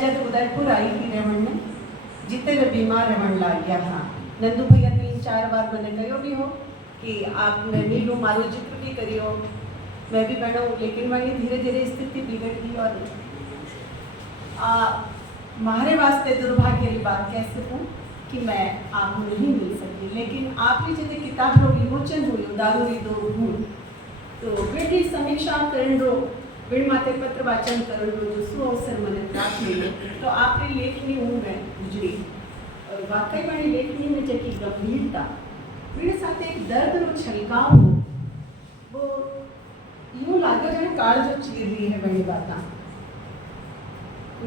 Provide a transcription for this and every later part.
जब उदयपुर आई थी रहण में, जिते में बीमार रहण लग गया था। नंदू भैया 3-4 बार मैंने कहो भी हो कि आप मैं मिलूँ, मारो जिक्र भी करियो, मैं भी बनूँ, लेकिन वही धीरे धीरे स्थिति बिगड़ गई और मारे वास्ते दुर्भाग्य की बात कह सकूँ कि मैं आपको नहीं मिल सकी। लेकिन आपकी जैसे किताब रो विमोचन हुई दारूरी दो हूँ तो बेटी समीक्षा करो बिन माते पत्र वाचन करो जो सु अवसर मैंने प्राप्त हुई तो आपकी लेखनी हूँ मैं गुजरी। वाकई वाली लेखनी में जैकी गंभीरता मेरे साथ एक दर्द रो छलकाव हो वो यूँ लागे जाने काल जो चीर रही है बड़ी बात।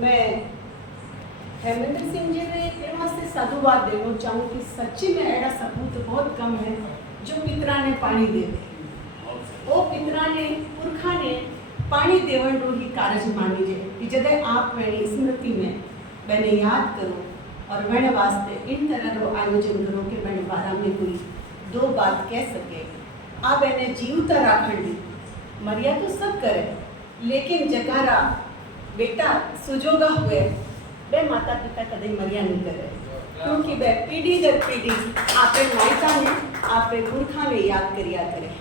मैं हेमेंद्र सिंह जी ने प्रेमा से साधुवाद देना चाहूँ कि सच्ची में ऐसा सबूत बहुत कम है जो पितरा ने पानी दे वो पितरा ने पुरखा ने पानी देवन रो ही कारज मानी जे कि जदे आप मेरी स्मृति में मैंने याद करो और मैंने वास्ते इन तरह रो आयोजन करो कि मैंने बारा में कोई दो बात कह सके। आप मैंने जीवता राखंडी मरिया तो सब करे लेकिन जकारा बेटा सुजोगा हुए वे माता पिता कदे मरिया नहीं करे क्योंकि वे पीढ़ी दर पीढ़ी आपे मायका ने आपे पुरखा ने याद करिया करे।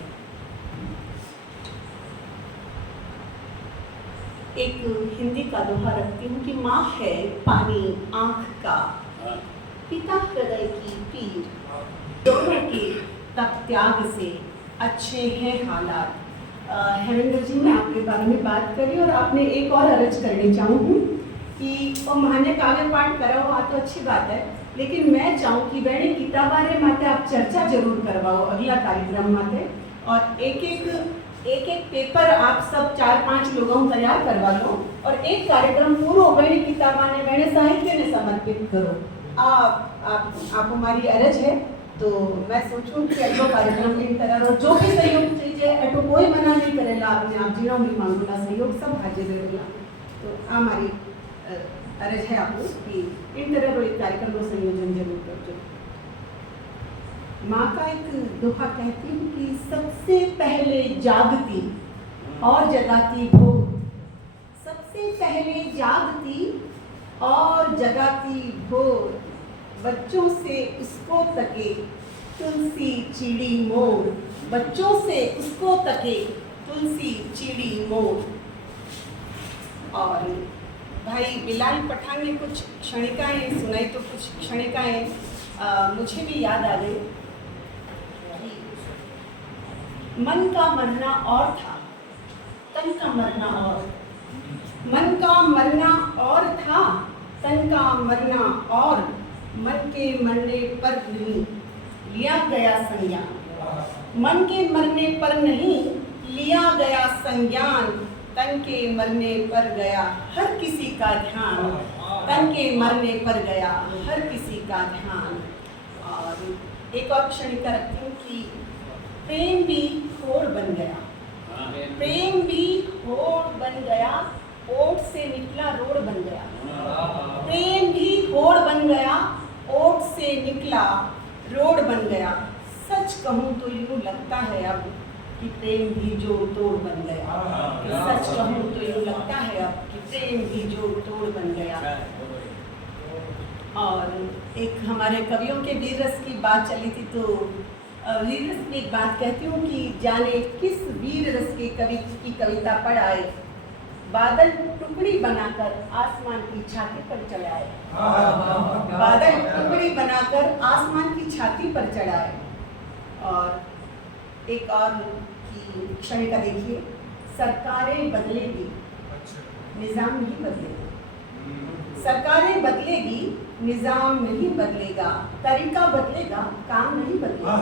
एक हिंदी का दोहा रखती हूँ कि माँ है पानी आँख का, पिता हृदय की पीर, दोनों के तब त्याग से अच्छे हैं हालात। हेमेंद्र जी ने आपके बारे में बात करी और आपने एक और अर्ज करनी चाहूँगी कि वो महाने काव्य पाठ करा हुआ तो अच्छी बात है लेकिन मैं चाहूँ कि वैने किताबारे माते आप चर्चा जरूर करवाओ अगला कार्यक्रम माते और एक एक पेपर आप सब 4-5 लोगों तैयार करवा लो और एक कार्यक्रम पूरा वैने किताबाने वैने साहित्य ने समर्पित करो। आप हमारी अरज है तो मैं सोचूं कि अगला कार्यक्रम इन तरह जो भी सहयोग चाहिए ऐटो कोई मना नहीं करेला आपने आप जीना भी मांगोला सहयोग सब हाजिर रहेगा तो हमारी अरज है आपको कि इन तरह रो एक कार्यक्रम का संयोजन जरूर करजो। माँ का एक दोहा कहती हूँ कि सबसे पहले जागती और जगाती भोग, सबसे पहले जागती और जगाती भोर, बच्चों से उसको तके तुलसी चिड़ी मोर, बच्चों से उसको तके तुलसी चिड़ी मोर। और भाई बिलाल पठान ने कुछ क्षणिकाएँ सुनाई तो कुछ क्षणिकाएँ मुझे भी याद आ गई। मन का मरना और था तन का मरना और, मन का मरना और था तन का मरना और, मन के मरने पर नहीं लिया गया संज्ञान, मन के मरने पर नहीं लिया गया संज्ञान, तन के मरने पर गया हर किसी का ध्यान, तन के मरने पर गया हर किसी का ध्यान। और एक और क्षणिका रखती हूँ कि प्रेम भी होड़ बन गया, प्रेम भी होड़ बन गया, ओट से निकला रोड बन गया, प्रेम भी होड़ बन गया, ओट से निकला रोड बन गया। सच कहूँ तो यूँ लगता है अब कि प्रेम भी जोड़ तोड़ बन गया, सच कहूँ तो यूँ लगता है अब कि प्रेम भी जोड़ तोड़ बन गया। और एक हमारे कवियों के वीर रस की बात चली थी तो वीर रस की एक बात कहती हूँ कि जाने किस वीर रस के कवि की कविता पढ़ आए, बादल टुकड़ी बनाकर आसमान की छाती पर चढ़ाए, बादल टुकड़ी बनाकर आसमान की छाती पर चढ़ाए। और एक और की क्षणिका देखिए, सरकारें बदलेगी निज़ाम नहीं बदलेगा, सरकारें बदलेगी निज़ाम नहीं बदलेगा, तरीका बदलेगा काम नहीं बदलेगा,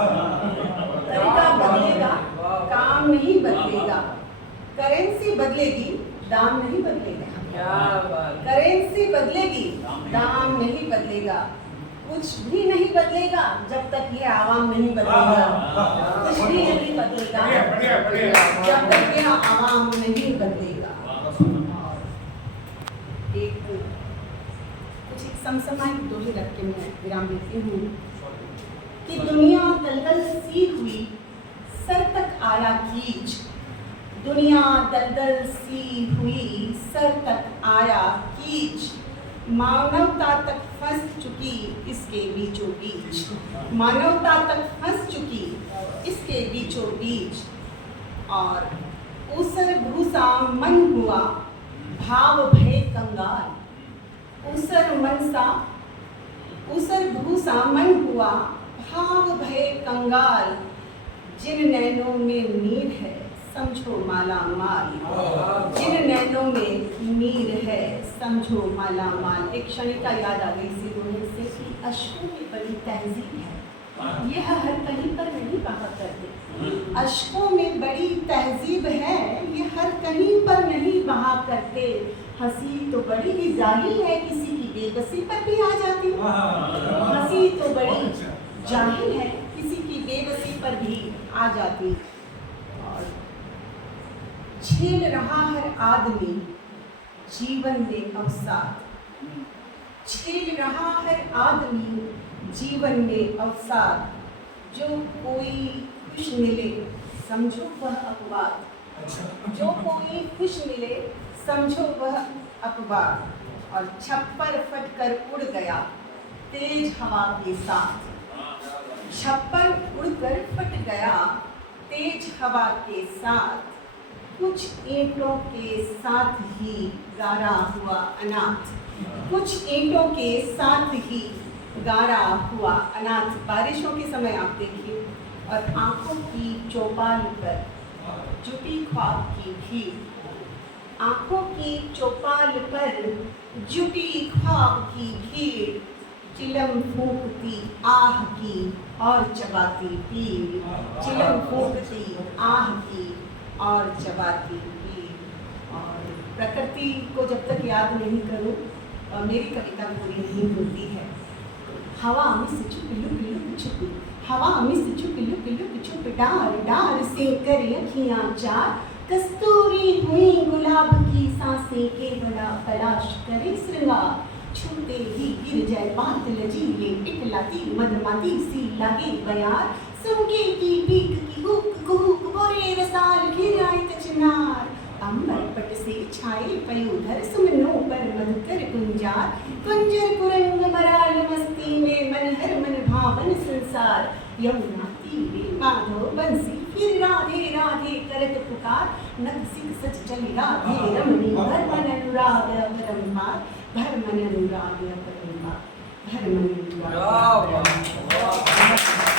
तरीका बदलेगा काम नहीं बदलेगा, करेंसी बदलेगी दाम नहीं बदलेगा, करेंसी बदलेगी दाम नहीं बदलेगा, कुछ भी नहीं बदलेगा जब तक ये आवाम नहीं बदलेगा, कुछ भी नहीं बदलेगा जब तक ये आवाम नहीं बदलेगा। कुछ एक समसामयिक दोहे रख के मैं विराम देती हूँ कि दुनिया दलदल सी हुई सर तक आया कीच, दुनिया दलदल सी हुई सर तक आया कीच, मानवता तक फंस चुकी इसके बीचों बीच, मानवता तक फंस चुकी इसके बीचों बीच। और ऊसर भूसा मन हुआ भाव भय कंगाल, ऊसर भूसा मन हुआ भाव भय कंगाल। जिन नैनों में नीर है समझो माला माल, जिन नैनों में नीर है समझो माला माल। एक क्षणिका याद आ गई इसी रोने से कि अश्कों में बड़ी तहजीब है, यह हर कहीं पर नहीं बहा करते। अश्कों में बड़ी तहजीब है, ये हर कहीं पर नहीं बहा करते। हंसी तो बड़ी ही जाहिल है, किसी की बेबसी पर भी आ जाती। हंसी तो बड़ी जाहिल है, किसी की बेबसी पर भी आ जाती। और झेल रहा हर आदमी जीवन में अवसाद, झेल रहा हर आदमी जीवन में अवसाद। जो कोई खुश मिले समझो वह अपवाद, जो कोई खुश मिले समझो वह अपवाद। और छप्पर फट कर उड़ गया तेज हवा के साथ, छप्पर उड़कर फट गया तेज हवा के साथ। कुछ ईंटों के साथ ही गारा हुआ अनाथ, कुछ ईंटों के साथ ही गारा हुआ अनाथ। बारिशों के समय आप देखिए, और आंखों की चौपाल पर जुटी ख्वाब की भीड़, आंखों की चौपाल पर जुटी ख्वाब की भीड़। चिलम फूंकती आह की और चबाती पीड़, चिलम फूंकती आह की और चबाती पीड़। और प्रकृति को जब तक याद नहीं करूं मेरी कविता पूरी नहीं होती है। हवा में से छुप लुक लुक छुप, हवा में से छुप लुक लुक छुप, डार डार से करे अखियाँ चार। कस्तूरी हुई गुलाब की सांसें के बड़ा तलाश करे श्रृंगार। छूते ही गिर जाए बात लजीले इकलाती मदमाती सी लागे बयार। सुनके की पीक की हुक हुक बोरे रसाल घिराए कचनार। अंबर पट से छाए पयोधर सुमनों पर मधुकर गुंजार। कुंजर कुरंग मराल मस्ती में मन हर मन भावन संसार। यमुना तीरे माधव बंसी फिर राधे राधे करत पुकार। नख सिख सच चली राधे रमणी भर मन अनुराग अपरंपार, भर मन अनुराग अपरंपार, भर मन अनुराग अपरंपार।